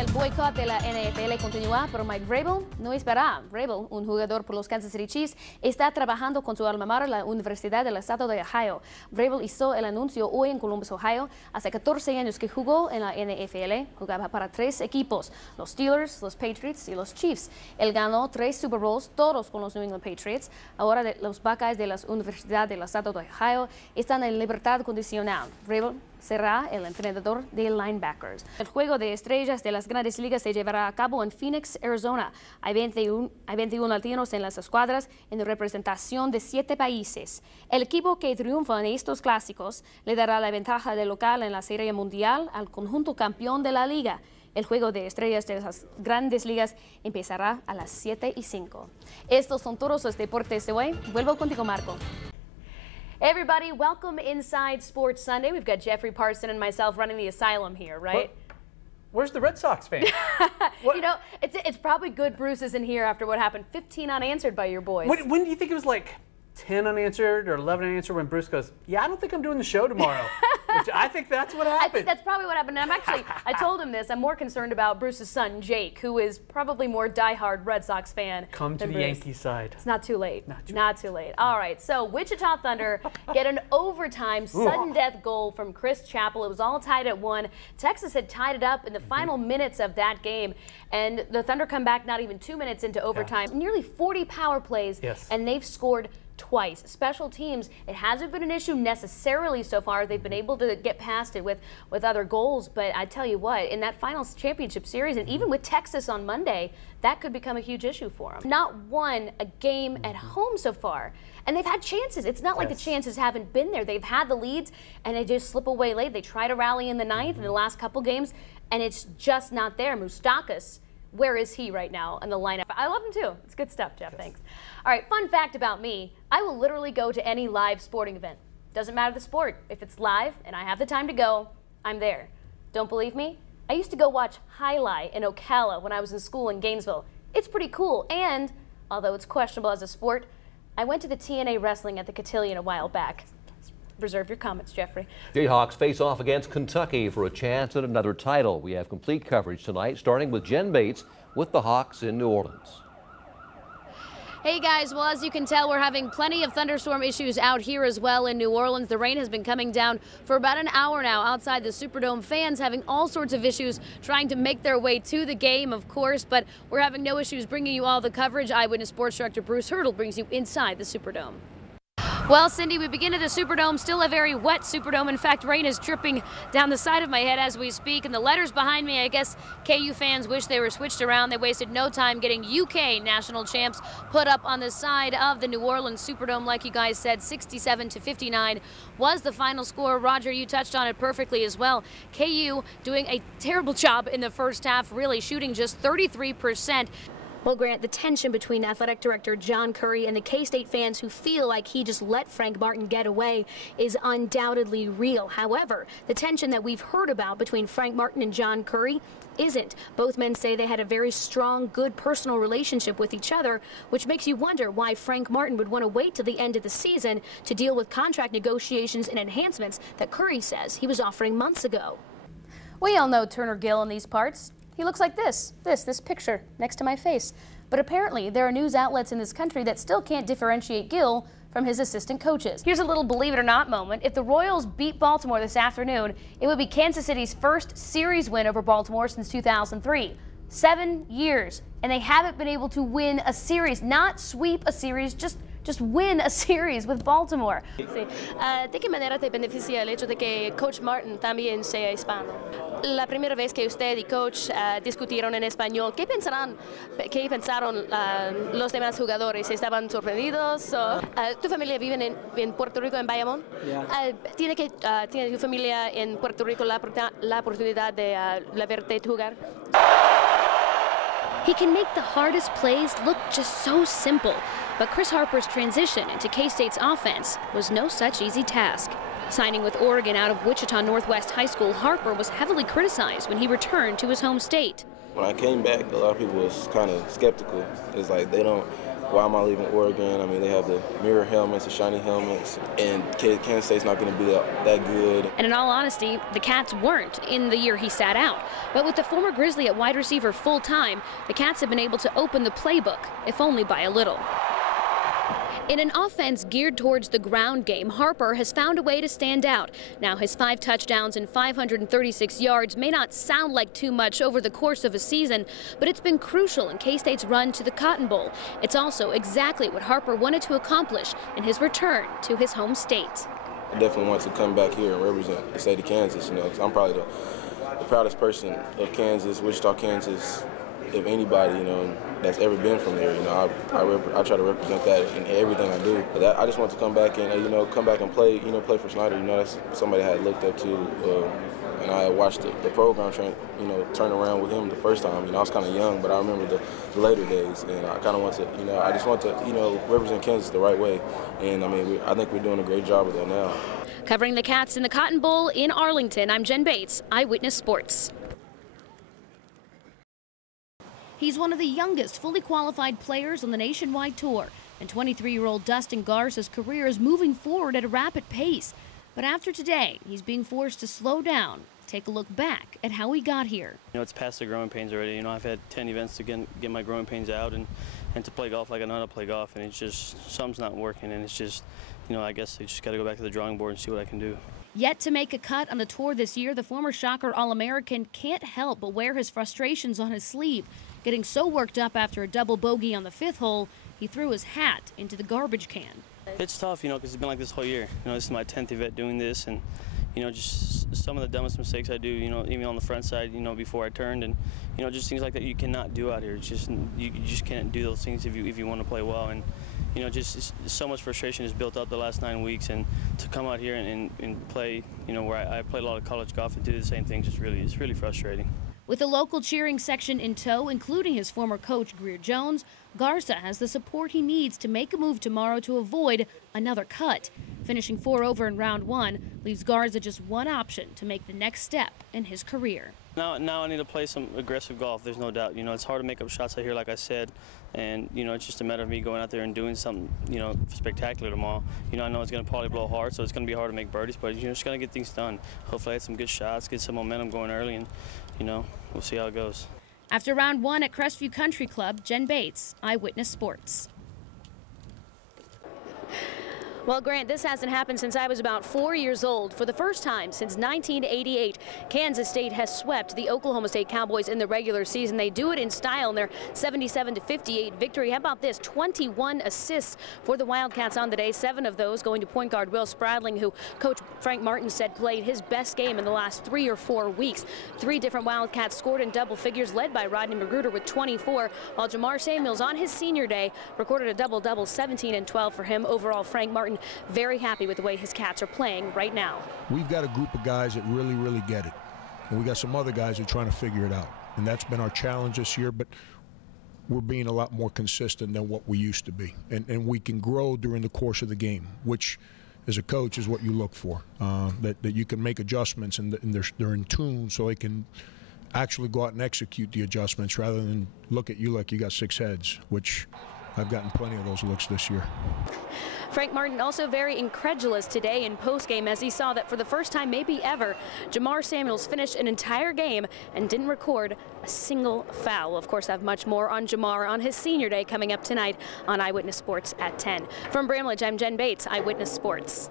El boicot de la NFL continúa, pero Mike Vrabel no espera. Vrabel, un jugador por los Kansas City Chiefs, está trabajando con su alma mater, la Universidad del Estado de Ohio. Vrabel hizo el anuncio hoy en Columbus, Ohio. Hace 14 años que jugó en la NFL. Jugaba para 3 equipos, los Steelers, los Patriots y los Chiefs. Él ganó 3 Super Bowls, todos con los New England Patriots. Ahora los Buckeyes de la Universidad del Estado de Ohio están en libertad condicional. Vrabel será el entrenador de linebackers. El juego de estrellas de las grandes ligas se llevará a cabo en Phoenix, Arizona. Hay 21 latinos en las escuadras en representación de 7 países. El equipo que triunfa en estos clásicos le dará la ventaja de local en la Serie Mundial al conjunto campeón de la liga. El juego de estrellas de las grandes ligas empezará a las 7:05. Estos son todos los deportes de hoy. Vuelvo contigo, Marco. Hey everybody, welcome inside Sports Sunday. We've got Jeffrey Parson and myself running the asylum here, right? Where's the Red Sox fan? You know, it's probably good Bruce isn't here after what happened. 15 unanswered by your boys. When do you think it was like 10 unanswered or 11 unanswered when Bruce goes, yeah, I don't think I'm doing the show tomorrow? Which I think that's what happened. I think that's probably what happened. And I told him this, I'm more concerned about Bruce's son, Jake, who is probably more diehard Red Sox fan. Come to the Yankee side. It's not too late. Not too late. All right, so Wichita Thunder get an overtime sudden death goal from Chris Chappell. It was all tied at 1. Texas had tied it up in the final minutes of that game. And the Thunder come back not even 2 minutes into overtime. Nearly 40 power plays, and they've scored twice. Special teams, it hasn't been an issue necessarily so far. They've been able to get past it with other goals, but I tell you what, in that final championship series, and even with Texas on Monday, that could become a huge issue for them. Not won a game at home so far, and they've had chances. It's not like the chances haven't been there. They've had the leads, and they just slip away late. They try to rally in the ninth in the last couple games, and it's just not there. Moustakas, where is he right now in the lineup? I love him too. It's good stuff, Jeff. Thanks. All right, fun fact about me, I will literally go to any live sporting event. Doesn't matter the sport. If it's live and I have the time to go, I'm there. Don't believe me? I used to go watch Highlight in Ocala when I was in school in Gainesville. It's pretty cool, and although it's questionable as a sport, I went to the TNA wrestling at the Cotillion a while back. Reserve your comments, Jeffrey. Jayhawks face off against Kentucky for a chance at another title. We have complete coverage tonight, starting with Jenn Bates with the Hawks in New Orleans. Hey guys, well, as you can tell, we're having plenty of thunderstorm issues out here as well in New Orleans. The rain has been coming down for about an hour now outside the Superdome. Fans having all sorts of issues trying to make their way to the game, of course, but we're having no issues bringing you all the coverage. Eyewitness Sports Director Bruce Hurdle brings you inside the Superdome. Well, Cindy, we begin at the Superdome, still a very wet Superdome. In fact, rain is dripping down the side of my head as we speak. And the letters behind me, I guess KU fans wish they were switched around. They wasted no time getting UK national champs put up on the side of the New Orleans Superdome. Like you guys said, 67-59 was the final score. Roger, you touched on it perfectly as well. KU doing a terrible job in the first half, really shooting just 33%. Well, Grant, the tension between athletic director John Currie and the K-State fans who feel like he just let Frank Martin get away is undoubtedly real. However, the tension that we've heard about between Frank Martin and John Currie isn't. Both men say they had a very strong, good personal relationship with each other, which makes you wonder why Frank Martin would want to wait till the end of the season to deal with contract negotiations and enhancements that Currie says he was offering months ago. We all know Turner Gill in these parts. He looks like this picture next to my face. But apparently there are news outlets in this country that still can't differentiate Gill from his assistant coaches. Here's a little believe it or not moment. If the Royals beat Baltimore this afternoon, it would be Kansas City's first series win over Baltimore since 2003. 7 years, and they haven't been able to win a series, not sweep a series, just win a series with Baltimore. Sí. ¿De qué manera te beneficia el hecho de que Coach Martin también sea hispano? La primera vez que usted y Coach discutieron en español, ¿qué pensaron los demás jugadores? ¿Estaban sorprendidos? ¿Tu familia vive en Puerto Rico, en Bayamón? Yeah. ¿Tiene tu familia en Puerto Rico la oportunidad de verte jugar? He can make the hardest plays look just so simple, but Chris Harper's transition into K-State's offense was no such easy task. Signing with Oregon out of Wichita Northwest High School, Harper was heavily criticized when he returned to his home state. When I came back, a lot of people was kind of skeptical. It's like they don't why am I leaving Oregon? I mean, they have the mirror helmets, the shiny helmets, and Kansas State's not going to be that good. And in all honesty, the Cats weren't in the year he sat out. But with the former Grizzly at wide receiver full-time, the Cats have been able to open the playbook, if only by a little. In an offense geared towards the ground game, Harper has found a way to stand out. Now his 5 touchdowns and 536 yards may not sound like too much over the course of a season, but it's been crucial in K-State's run to the Cotton Bowl. It's also exactly what Harper wanted to accomplish in his return to his home state. I definitely want to come back here and represent the state of Kansas, you know, 'cause I'm probably the proudest person of Kansas, Wichita, Kansas, if anybody, you know, that's ever been from there. You know, I try to represent that in everything I do. But I just want to come back and, you know, play, you know, play for Snyder. You know, that's somebody I had looked up to, and I watched the program, you know, turn around with him the first time. You know, I was kind of young, but I remember the later days, and I kind of want to, you know, I just want to, you know, represent Kansas the right way. And I mean, I think we're doing a great job of that now. Covering the Cats in the Cotton Bowl in Arlington, I'm Jenn Bates, Eyewitness Sports. He's one of the youngest fully qualified players on the nationwide tour, and 23-year-old Dustin Garza's career is moving forward at a rapid pace. But after today, he's being forced to slow down, take a look back at how he got here. You know, it's past the growing pains already. You know, I've had 10 events to get my growing pains out and to play golf like I know how to play golf, and it's just, something's not working, and it's just, you know, I guess I just got to go back to the drawing board and see what I can do. Yet to make a cut on the tour this year, the former Shocker All-American can't help but wear his frustrations on his sleeve. Getting so worked up after a double bogey on the 5th hole, he threw his hat into the garbage can. It's tough, you know, because it's been like this whole year. You know, this is my 10th event doing this, and, you know, just some of the dumbest mistakes I do, you know, even on the front side, you know, before I turned, and, you know, just things like that you cannot do out here. It's just, you just can't do those things if you want to play well. And, you know, just so much frustration has built up the last 9 weeks, and to come out here and play, you know, where I played a lot of college golf and do the same thing, it's really frustrating. With a local cheering section in tow, including his former coach Greer Jones, Garza has the support he needs to make a move tomorrow to avoid another cut. Finishing 4 over in round 1 leaves Garza just one option to make the next step in his career. Now I need to play some aggressive golf, there's no doubt. You know, it's hard to make up shots out here, like I said, and, you know, it's just a matter of me going out there and doing something, you know, spectacular tomorrow. You know, I know it's going to probably blow hard, so it's going to be hard to make birdies, but, you know, just got to get things done. Hopefully I had some good shots, get some momentum going early, and, you know, we'll see how it goes. After round 1 at Crestview Country Club, Jenn Bates, Eyewitness Sports. Well, Grant, this hasn't happened since I was about 4 years old. For the first time since 1988, Kansas State has swept the Oklahoma State Cowboys in the regular season. They do it in style in their 77-58 victory. How about this? 21 assists for the Wildcats on the day, 7 of those going to point guard Will Spradling, who Coach Frank Martin said played his best game in the last 3 or 4 weeks. 3 different Wildcats scored in double figures, led by Rodney Magruder with 24, while Jamar Samuels on his senior day recorded a double-double, 17 and 12 for him. Overall, Frank Martin very happy with the way his Cats are playing right now. We've got a group of guys that really get it. And we got some other guys that are trying to figure it out. And that's been our challenge this year, but we're being a lot more consistent than what we used to be. And we can grow during the course of the game, which as a coach is what you look for, that you can make adjustments and they're in tune so they can actually go out and execute the adjustments rather than look at you like you got 6 heads, which I've gotten plenty of those looks this year. Frank Martin also very incredulous today in postgame as he saw that for the first time maybe ever, Jamar Samuels finished an entire game and didn't record a single foul. Of course, I have much more on Jamar on his senior day coming up tonight on Eyewitness Sports at 10. From Bramlage, I'm Jenn Bates, Eyewitness Sports.